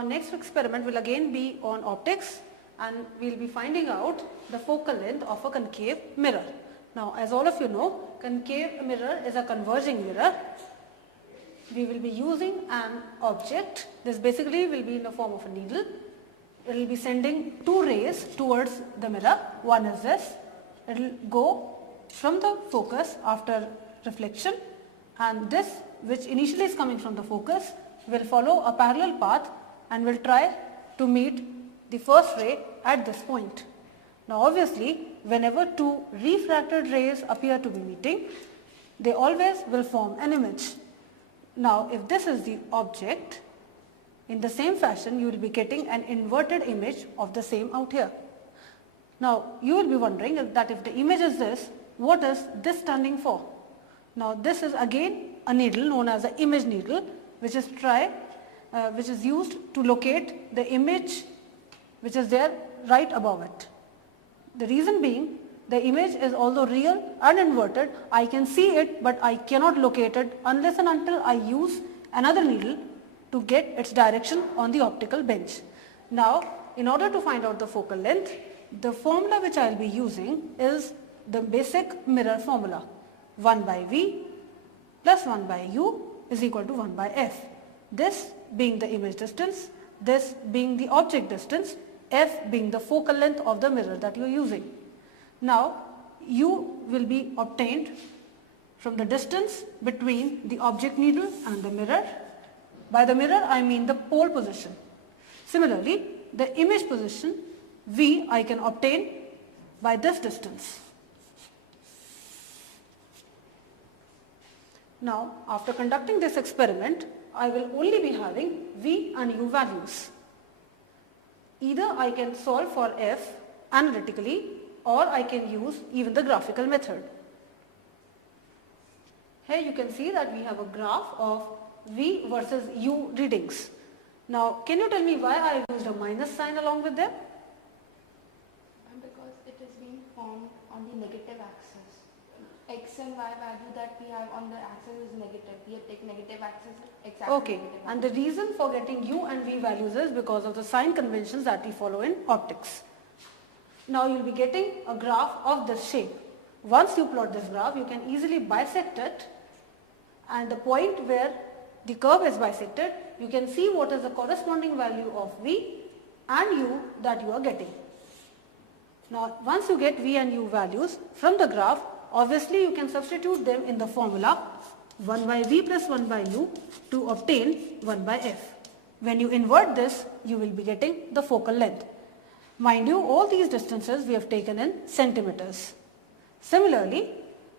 Our next experiment will again be on optics, and we will be finding out the focal length of a concave mirror. Now, as all of you know, concave mirror is a converging mirror. We will be using an object. This basically will be in the form of a needle. It will be sending two rays towards the mirror. One is this. It will go from the focus after reflection, and this, which initially is coming from the focus, will follow a parallel path and will try to meet the first ray at this point. Now obviously, whenever two refracted rays appear to be meeting, they always will form an image. Now if this is the object, in the same fashion you will be getting an inverted image of the same out here. Now you will be wondering that if the image is this, what is this standing for? Now this is again a needle known as an image needle, which is used to locate the image which is there right above it. The reason being, the image is although real and inverted, I can see it but I cannot locate it unless and until I use another needle to get its direction on the optical bench. Now in order to find out the focal length, the formula which I will be using is the basic mirror formula. 1 by V plus 1 by U is equal to 1 by F. This being the image distance, this being the object distance, F being the focal length of the mirror that you are using. Now U will be obtained from the distance between the object needle and the mirror. By the mirror I mean the pole position. Similarly, the image position V I can obtain by this distance. Now after conducting this experiment, I will only be having V and U values. Either I can solve for F analytically, or I can use even the graphical method. Here you can see that we have a graph of V versus U readings. Now can you tell me why I used a minus sign along with them? Because it is being formed on the negative axis. X and Y value that we have on the axis is negative. We have taken negative axis, exactly. Okay, negative and the reason for getting U and V values is because of the sign conventions that we follow in optics. Now you will be getting a graph of this shape. Once you plot this graph, you can easily bisect it, and the point where the curve is bisected, you can see what is the corresponding value of V and U that you are getting. Now once you get V and U values from the graph, obviously you can substitute them in the formula 1 by V plus 1 by U to obtain 1 by F. When you invert this, you will be getting the focal length. Mind you, all these distances we have taken in centimeters. Similarly,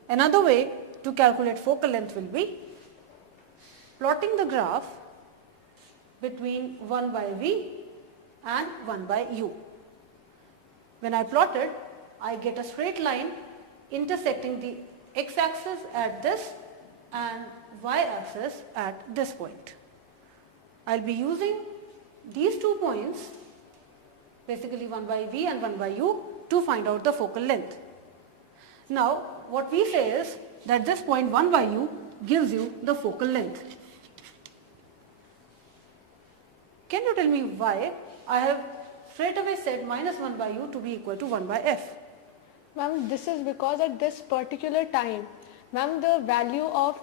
another way to calculate focal length will be plotting the graph between 1 by V and 1 by U. When I plot it, I get a straight line intersecting the x-axis at this and y-axis at this point. I will be using these 2 points, basically 1 by V and 1 by U, to find out the focal length. Now what we say is that this point 1 by U gives you the focal length. Can you tell me why I have straight away said minus 1 by U to be equal to 1 by F? Ma'am, this is because at this particular time, ma'am, the value of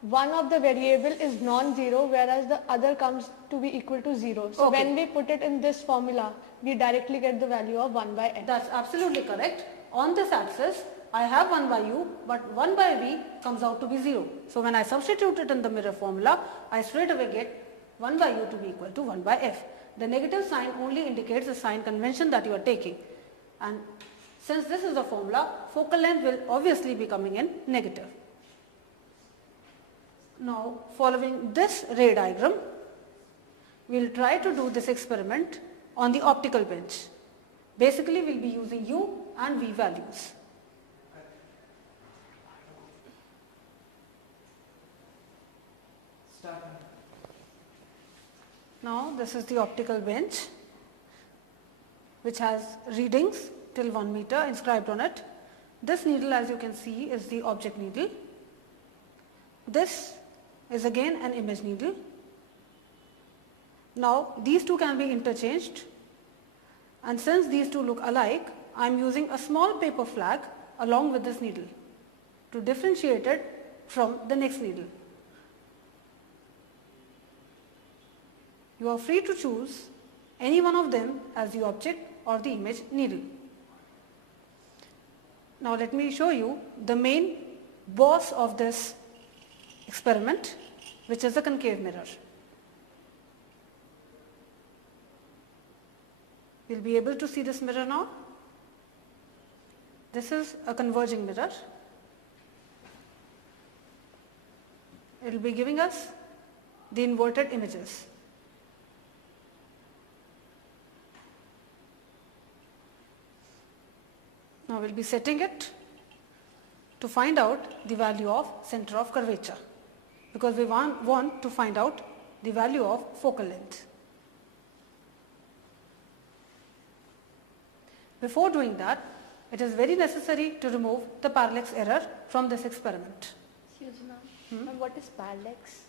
one of the variable is non-zero, whereas the other comes to be equal to 0. So Okay. when we put it in this formula, we directly get the value of 1 by F. That's absolutely correct. On this axis, I have 1 by U, but 1 by V comes out to be 0. So when I substitute it in the mirror formula, I straight away get 1 by U to be equal to 1 by F. The negative sign only indicates the sign convention that you are taking. And since this is the formula, focal length will obviously be coming in negative. Now following this ray diagram, we will try to do this experiment on the optical bench. Basically we will be using U and V values. Now this is the optical bench which has readings till 1 meter inscribed on it. This needle, as you can see, is the object needle. This is again an image needle. Now these two can be interchanged, and since these two look alike, I am using a small paper flag along with this needle to differentiate it from the next needle. You are free to choose any one of them as the object or the image needle. Now let me show you the main boss of this experiment, which is the concave mirror. You will be able to see this mirror now. This is a converging mirror. It will be giving us the inverted images. Now we will be setting it to find out the value of center of curvature, because we want to find out the value of focal length. Before doing that, it is very necessary to remove the parallax error from this experiment. Excuse me, ma'am. What is parallax?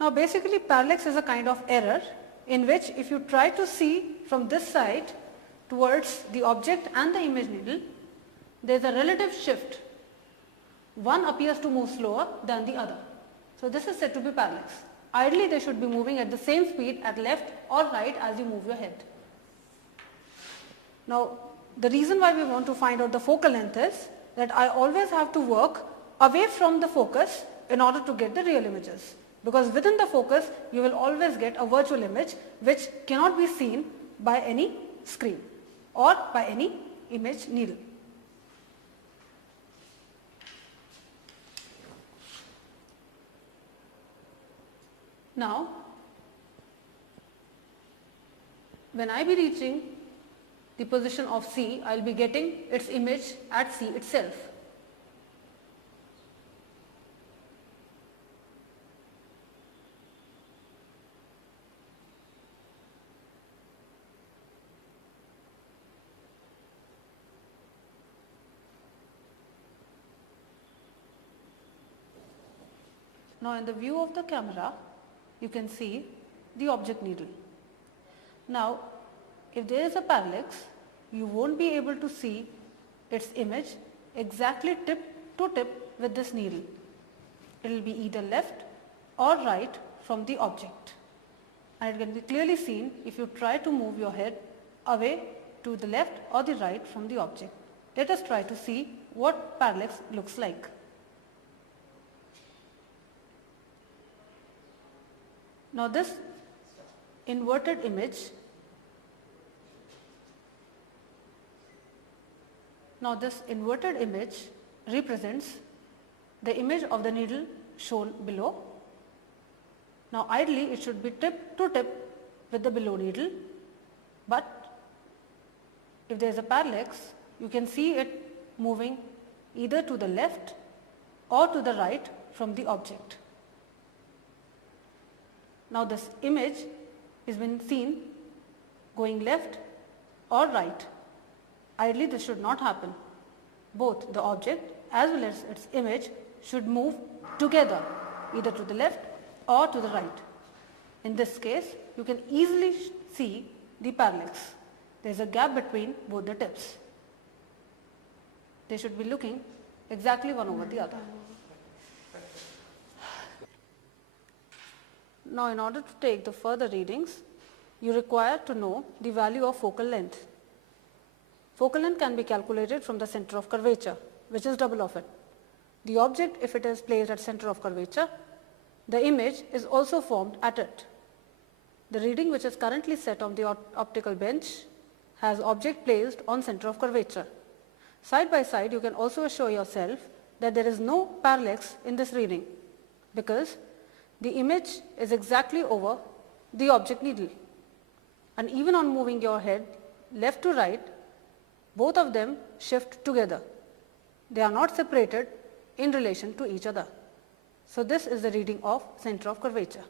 Now basically parallax is a kind of error in which if you try to see from this side towards the object and the image needle, there is a relative shift. One appears to move slower than the other. So this is said to be parallax. Ideally they should be moving at the same speed at left or right as you move your head. Now the reason why we want to find out the focal length is that I always have to work away from the focus in order to get the real images, because within the focus you will always get a virtual image which cannot be seen by any screen or by any image needle. Now when I be reaching the position of C, I will be getting its image at C itself. Now in the view of the camera, you can see the object needle. Now if there is a parallax, you won't be able to see its image exactly tip to tip with this needle. It will be either left or right from the object, and it can be clearly seen if you try to move your head away to the left or the right from the object. Let us try to see what parallax looks like. Now this inverted image represents the image of the needle shown below. Now ideally it should be tip to tip with the below needle, but if there is a parallax, you can see it moving either to the left or to the right from the object. Now this image is being seen going left or right. Ideally this should not happen. Both the object as well as its image should move together, either to the left or to the right. In this case, you can easily see the parallax. There is a gap between both the tips. They should be looking exactly one over the other. Now in order to take the further readings, you require to know the value of focal length. Focal length can be calculated from the center of curvature, which is double of it. The object, if it is placed at center of curvature, the image is also formed at it. The reading which is currently set on the optical bench has object placed on center of curvature. Side by side, you can also assure yourself that there is no parallax in this reading, because the image is exactly over the object needle, and even on moving your head left to right, both of them shift together. They are not separated in relation to each other. So this is the reading of center of curvature.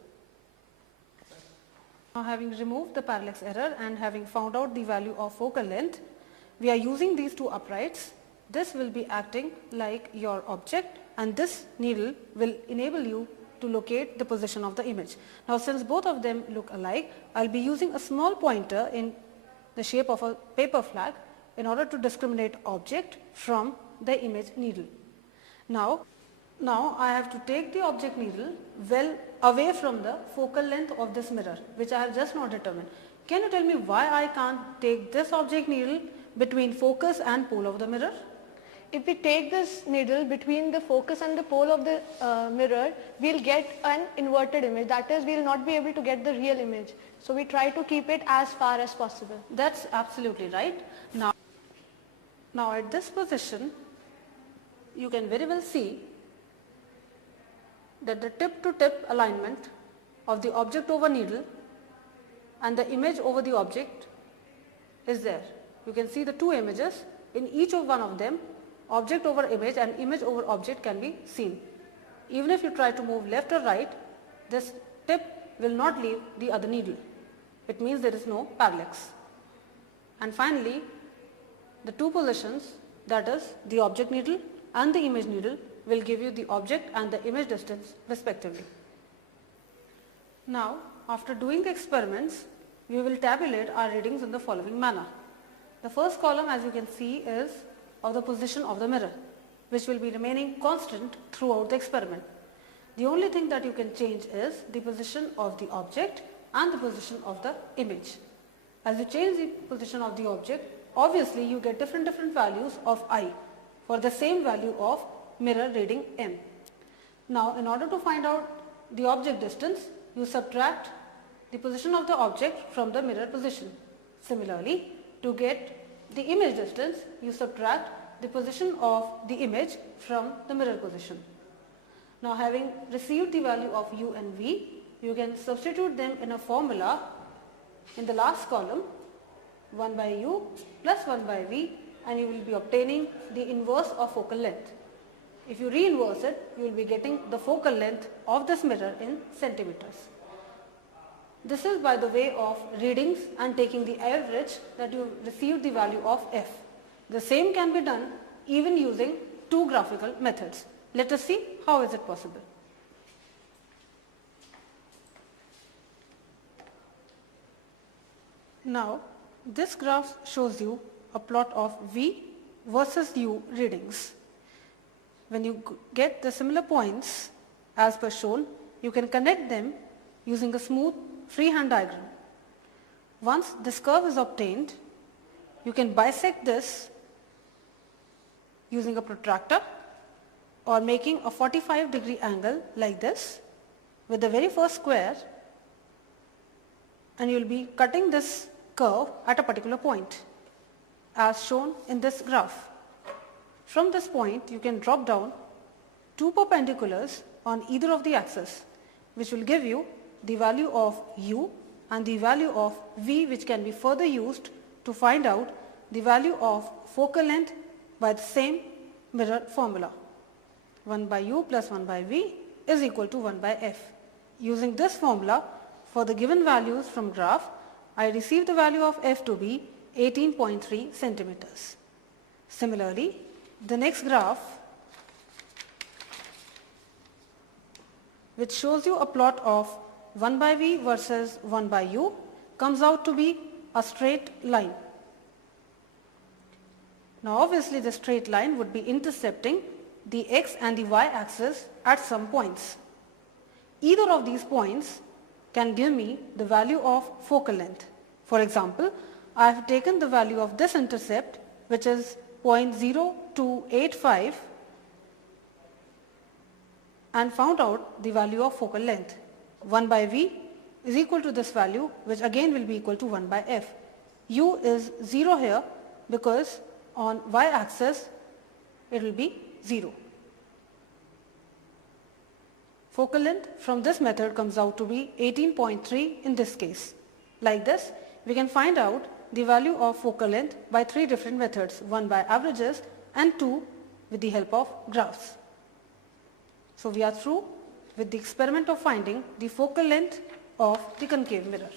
Now having removed the parallax error and having found out the value of focal length, we are using these two uprights. This will be acting like your object, and this needle will enable you to locate the position of the image. Now since both of them look alike, I will be using a small pointer in the shape of a paper flag in order to discriminate object from the image needle. Now I have to take the object needle well away from the focal length of this mirror, which I have just now determined. Can you tell me why I can't take this object needle between focus and pole of the mirror? If we take this needle between the focus and the pole of the mirror, we'll get an inverted image. That is, we'll not be able to get the real image. So we try to keep it as far as possible. That's absolutely right. Now at this position, you can very well see that the tip to tip alignment of the object over needle and the image over the object is there. You can see the two images. In each of one of them, object over image and image over object can be seen. Even if you try to move left or right, this tip will not leave the other needle. It means there is no parallax. And finally, the two positions, that is the object needle and the image needle, will give you the object and the image distance respectively. Now, after doing the experiments, we will tabulate our readings in the following manner. The first column, as you can see, is of the position of the mirror, which will be remaining constant throughout the experiment. The only thing that you can change is the position of the object and the position of the image. As you change the position of the object, obviously you get different values of I for the same value of mirror reading M. Now, in order to find out the object distance, you subtract the position of the object from the mirror position. Similarly, to get the image distance, you subtract the position of the image from the mirror position. Now, having received the value of u and v, you can substitute them in a formula in the last column, 1 by u plus 1 by v, and you will be obtaining the inverse of focal length. If you re-inverse it, you will be getting the focal length of this mirror in centimeters. This is by the way of readings and taking the average that you received the value of f. The same can be done even using two graphical methods. Let us see how is it possible. Now, this graph shows you a plot of v versus u readings. When you get the similar points as per shown, you can connect them using a smooth freehand diagram. Once this curve is obtained, you can bisect this using a protractor or making a 45-degree angle like this with the very first square, and you will be cutting this curve at a particular point as shown in this graph. From this point, you can drop down two perpendiculars on either of the axes, which will give you the value of u and the value of v, which can be further used to find out the value of focal length by the same mirror formula. 1 by u plus 1 by v is equal to 1 by f. Using this formula for the given values from graph, I receive the value of f to be 18.3 centimeters. Similarly, the next graph, which shows you a plot of 1 by v versus 1 by u, comes out to be a straight line. Now obviously the straight line would be intercepting the x and the y axis at some points. Either of these points can give me the value of focal length. For example, I have taken the value of this intercept, which is 0.0285, and found out the value of focal length. 1 by v is equal to this value, which again will be equal to 1 by f. U is 0 here because on y axis it will be 0. Focal length from this method comes out to be 18.3 in this case. Like this, we can find out the value of focal length by three different methods, one by averages and two with the help of graphs. So we are through with the experiment of finding the focal length of the concave mirror.